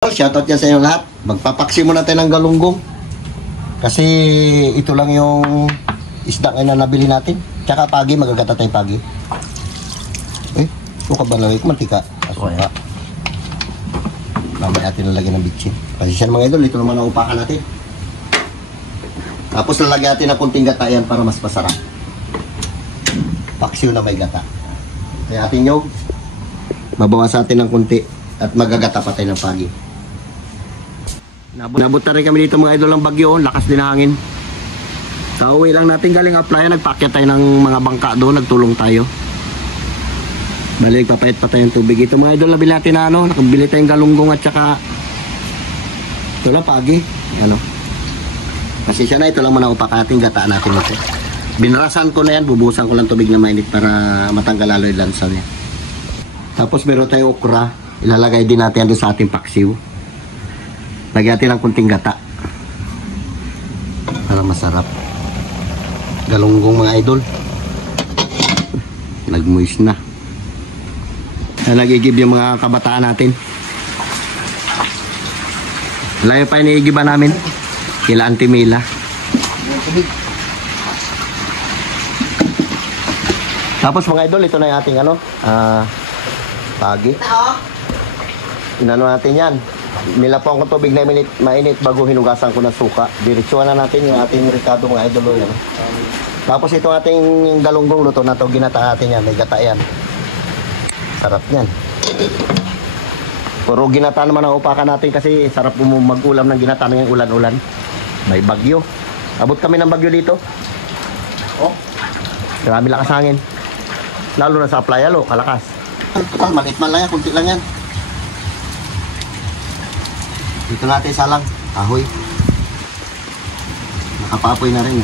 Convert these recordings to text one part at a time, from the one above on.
Shoutout yan sa inyo lahat. Magpapaksi muna tayo ng galunggong. Kasi ito lang yung isda na nabili natin. Tsaka pagi, magagata tayo pagi. Ito ka ba lagay ko? Mantika. Asuka. Mamaya natin nalagyan ng bitchin. Kasi siya mga idol, ito naman ang upakan natin. Tapos nalagyan natin ng kunting gata yan para mas masarap. Paksiw na may gata. Kaya atin yung mabawas natin ng kunti at magagata pa tayo ng pagi. Nabot na rin kami dito mga idol ng bagyo, lakas din hangin. Sa uwi lang natin galing applyan, nagpaakyat tayo ng mga bangka doon, nagtulong tayo. Balik, papayat pa tayo ng tubig. Ito mga idol, nabili natin na nakabili tayong galunggong at saka ito lang pagi. Kasi siya na, ito lang muna upakating, gataan natin ito. Binarasan ko na yan, bubusan ko lang tubig na mainit para matanggal lalo yung lansa niya. Tapos meron tayong okra, ilalagay din natin doon sa ating paksiw. Lagyan natin ng kunting gata para masarap. Galunggong mga idol, nagmuis na. Nagigib yung mga kabataan natin. Layo pa iniigiba namin kila Auntie Mila. Tapos mga idol, ito na yung ating pagi. Inano natin yan, nilapang ko tubig na mainit bago hinugasan ko ng suka. Diretsuhan na natin yung ating ricado mga idol. Tapos itong ating galunggong luto na to, ginata natin yan, may gata yan. Sarap yan. Puro ginata naman ang upakan natin kasi sarap mag-ulam ng ginata ng ulan-ulan. May bagyo. Abot kami ng bagyo dito. Marami lakas hangin. Lalo na sa playa, kalakas. Maliit man lang yan, kunti lang yan. Dito natin salang, ahoy. Nakapapoy na rin.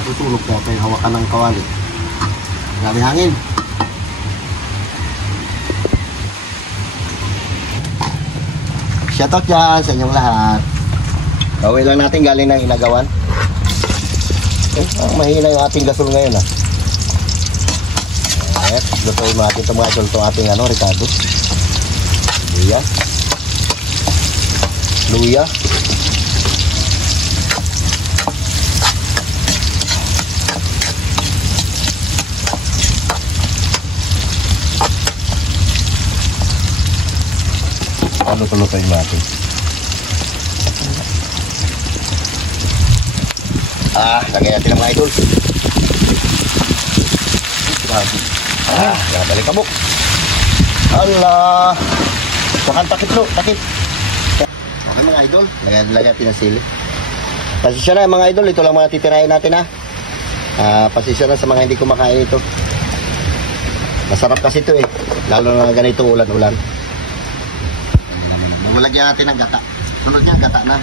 Natutulog ka tayo, hawakan ng kawali. Grabe hangin. Shoutout dyan sa inyong lahat. Gawin lang natin galing ng Inagawan. Mahina yung ating gasol ngayon lutuin natin itong mga idol itong ating ricado. Luya. Lutuin natin. Lagyan natin ang mga idol. Balik kabuk. Allah. Makan takip lo, takip. Okay mga idol, lagyan natin ang sili. Pasensya na mga idol, ito lang mga titirahin natin pasensya na sa mga hindi kumakain ito. Masarap kasi ito lalo na ganito ulan-ulan. Lagyan natin ng gata. Sunod niya, gata na.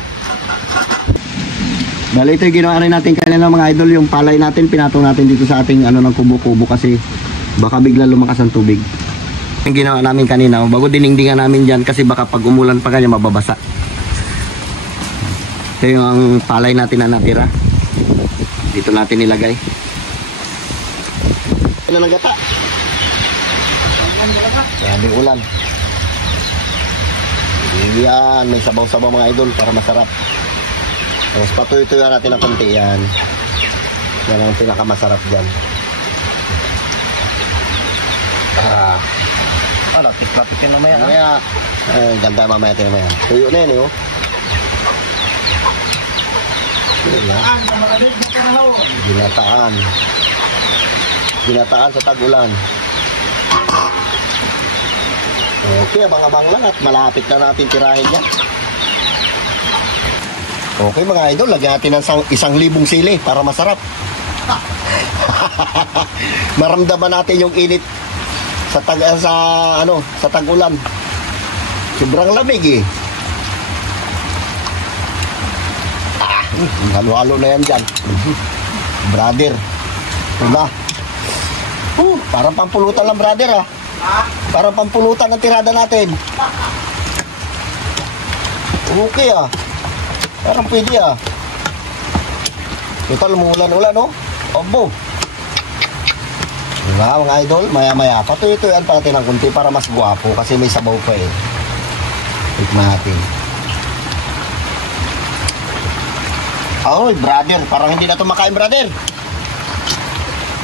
Bali ito yung ginawa rin natin kanina mga idol, yung palay natin, pinatong natin dito sa ating ng kubo-kubo kasi baka bigla lumakas ang tubig. Yung ginawa namin kanina, bago diningdingan namin dyan kasi baka pag umulan pa kanya mababasa. Ito yung ang palay natin na natira. Dito natin nilagay. Ano ng gata? Sabing ulan. Yan, may sabaw-sabaw mga idol para masarap. Tapos patuloy-tuloy natin ang konti yan. Yan ang pinakamasarap dyan. Lapit-lapit yun mamaya. Ganda mamaya tayo mamaya. Tuyo na yun Ginataan. Ginataan sa tag-ulan. Okay, abang-abang lang at malapit na natin tirahin yan. Okay mga idol, lagyan natin ng 1,000 sili para masarap. Maramdaman natin yung init sa tag-ulan. Sobrang lamig halo-halo na yan dyan. Brother. Diba? Parang pampulutan lang brother Parang pampulutan ang tirada natin. Okay parang pwede Total umuulan-ulan Obo. Diba mga idol? Maya-maya. Patuloy-tuloy natin ng kunti para mas guwapo kasi may sabaw pa eh. Tikman natin. Ay, brother. Parang hindi na ito makain, brother.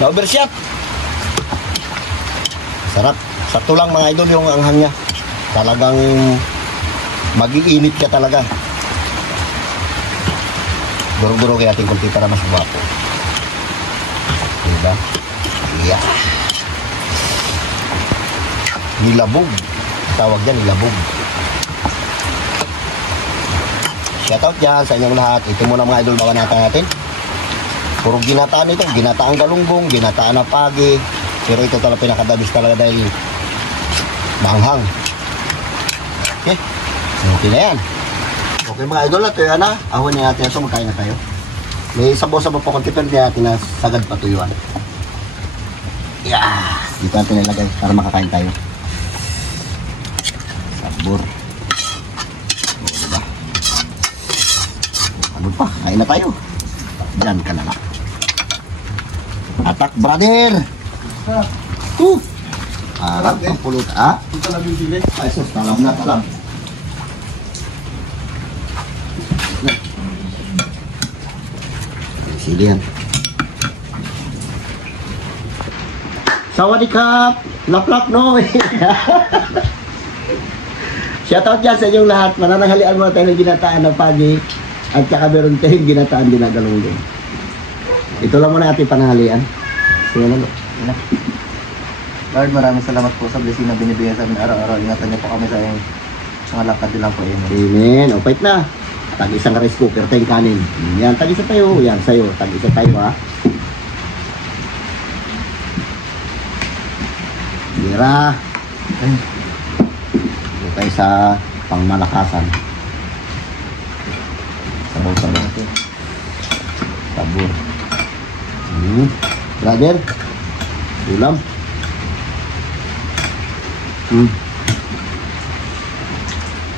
Na-overshot. Sarap. Sakto lang mga idol yung anghang niya. Talagang mag-iinit ka talaga. Durug-durugin natin kunti para mas guwapo. Diba? Yeah. Nilabog. Tawag yan, nilabog. Shoutout dyan sa inyong lahat. Ito muna mga idol, bawanatan natin. Puro ginataan ito. Ginataang galunggong, ginataan na pagi. Pero ito talaga pinakadabis talaga dahil maanghang. Okay. Okay na yan. Okay mga idol, ito yan na. Ahunin natin ito, magkain na tayo. May sabaw-sabaw pa konti pero di natin na sagad patuyuan. Yeah. Dito natin nilagay para makakain tayo. Sabor. O, diba? Ano pa? Kain na tayo. Diyan ka na lang. Atak, brother! Harap ang pulot. Ah? Ito lang yung sili. Ay, sus. Talam na, talam. Sili yan. Sawadikap! Lap-lap no! Shoutout dyan sa inyong lahat. Manananghalian muna tayo ng ginataan na pagi at saka meron tayong ginataan ginagalunggong. Ito lang muna ating pananghalian. Sige na. Lord, maraming salamat po sa blessing na binibigyan sa amin araw-araw. Ingatan niyo po kami sa iyong mga lakad din lang po. Amen. Amen. O, pait na. Tag-isang rice cooker tayong kanin. Yan, tag-isa tayo. Yan, sa'yo. Tag-isa tayo, ha. Mira. Ito tayo sa pangmalakasan. Sabaw-sabaw. Sabor. Brother. Ulam.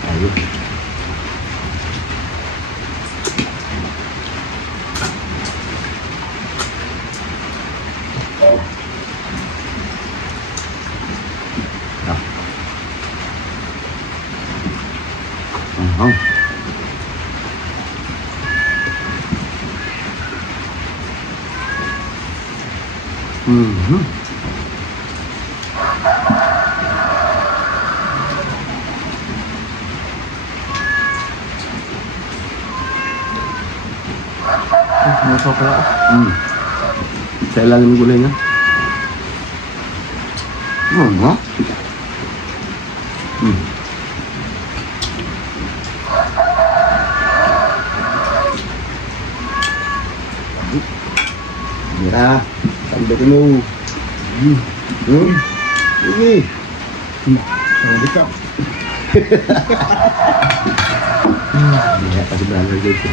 Ayun. May sopa. Sa ilalim ng gulay niya. Ha? Mira, sambil mo. Ini. Dekat. Ya, pasti berani gitu.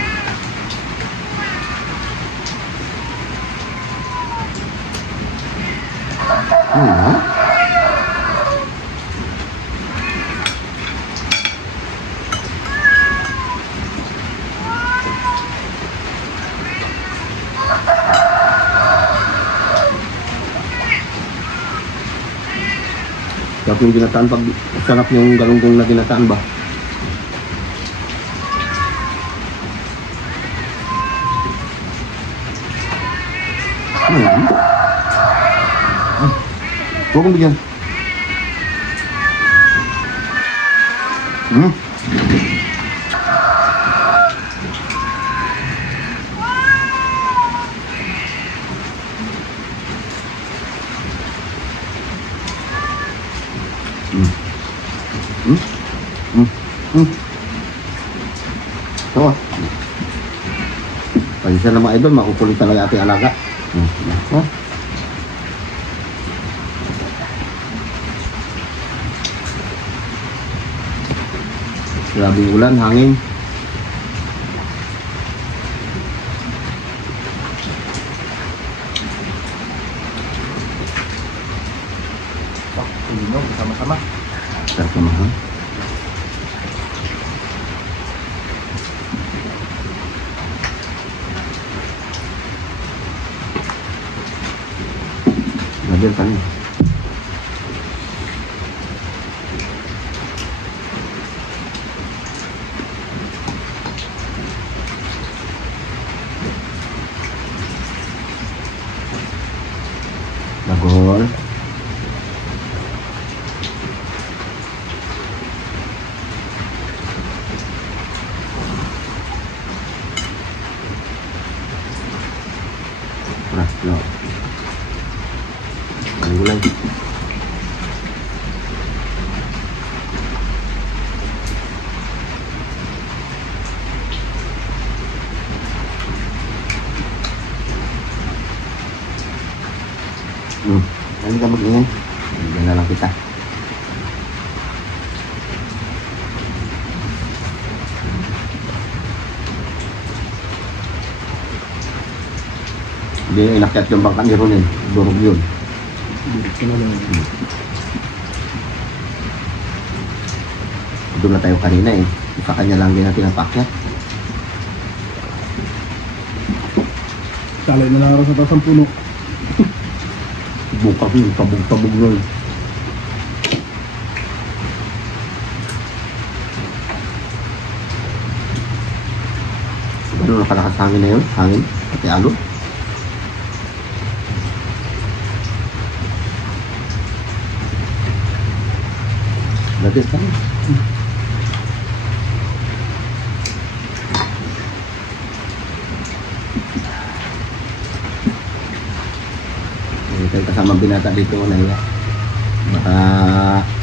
Sarap yung ginataan pag sarap yung galunggong na ginataan ba? Huwag kong bigyan. Ito. Pasensya na mga idol, makukulit talaga ating alaga. Grabing ulan, hangin. Inom, sama-sama. Sama-sama. Brother. Diyan kami. Bagol. No. Ang gulay. Ano ka mag-ingay? Bigyan na lang kita. Hindi inakyat yung bangka ni Ron eh. Durog yun. Doon na tayo kanina eh. Sa kanya lang din natin ang pakyat. Salay na lang ako sa taas ng puno. Bukak yun, tabog-tabog nun. Ano nakalakas hangin na yun? Hangin? Pati alo? Dati kami. May kasama binata dito na iya. Baka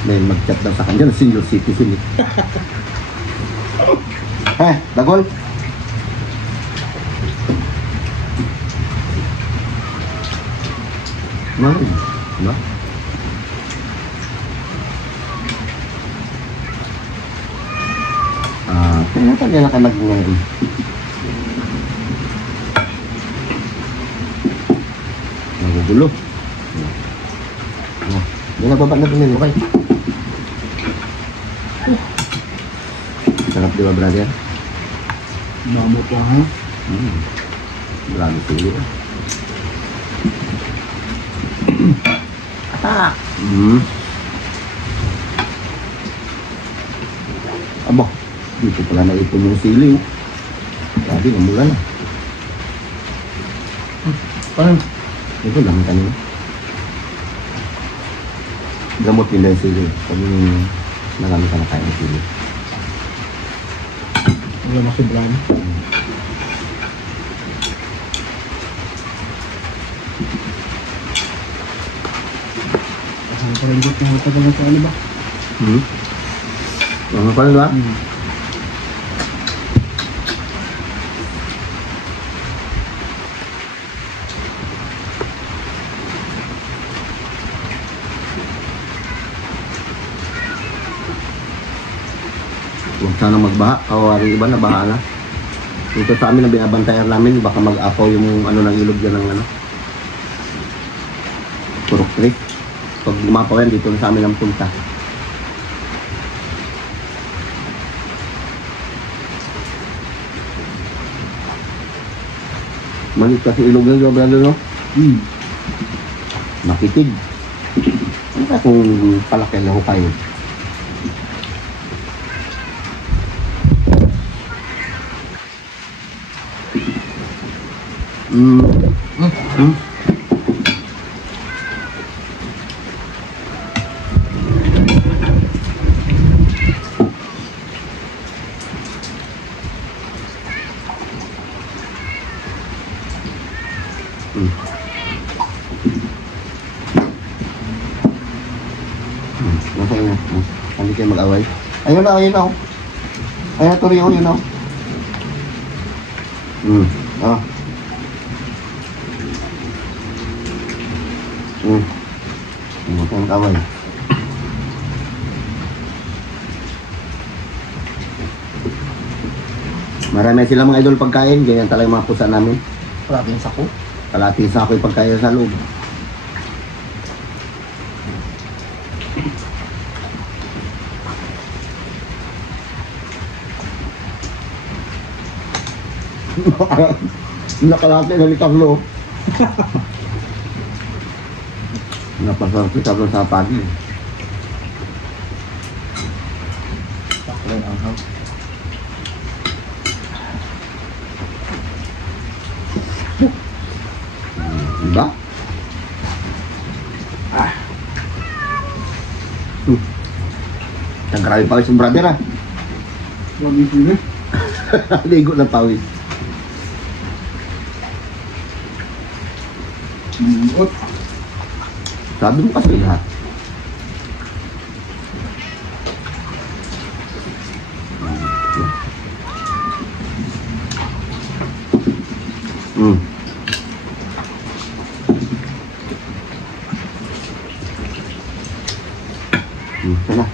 may mag-chat daw sa kanya na senior citizen eh. Dagol! Ano? Kaya niya nakalag ngayon. Nagugulo. Hindi na baba na ito nila. Okay. Sarap di ba, brother? Mamo po ha? Marami pili. Atak! Abo, dito pala naipon yung sili. Sabi, namulan na. Parang Ito lang kanina. Gamot nila yung sili. Pag marami ka na kaya ng sili. wala masubran. Parang dito na ito pala sa ano ba? Ano pala ba? Huwag sana magbaha. Kawaring iba na baha na. Dito sa amin na binabantayan namin, baka mag-apaw yung ano ng ilog dyan ng ano. Purok Creek. Pag lumapaw yan, dito na sa amin ang punta. Maliit kasi ilog ng Jobrado, no? Makitig. Ano ka kung palaki na hukay? Nasa inyo. Hindi kayo mag-away. Ayun na, ayun na. Ayun na, Tori, yun na. Hindi kayo mag-away. Marami sila mga idol pagkain. Ganyan talaga yung mga pusa namin. Maraming sako. Kalating sa ako yung pagkain sa loob. Nakalate na ni Carlo. Napasarap kita doon sa pagi. Sakto lang ang hang. Diba? Nagkarami pawis yung brother ah. Lagi sini. Ligo ng pawis. Sabi mo kasi lahat. Sana.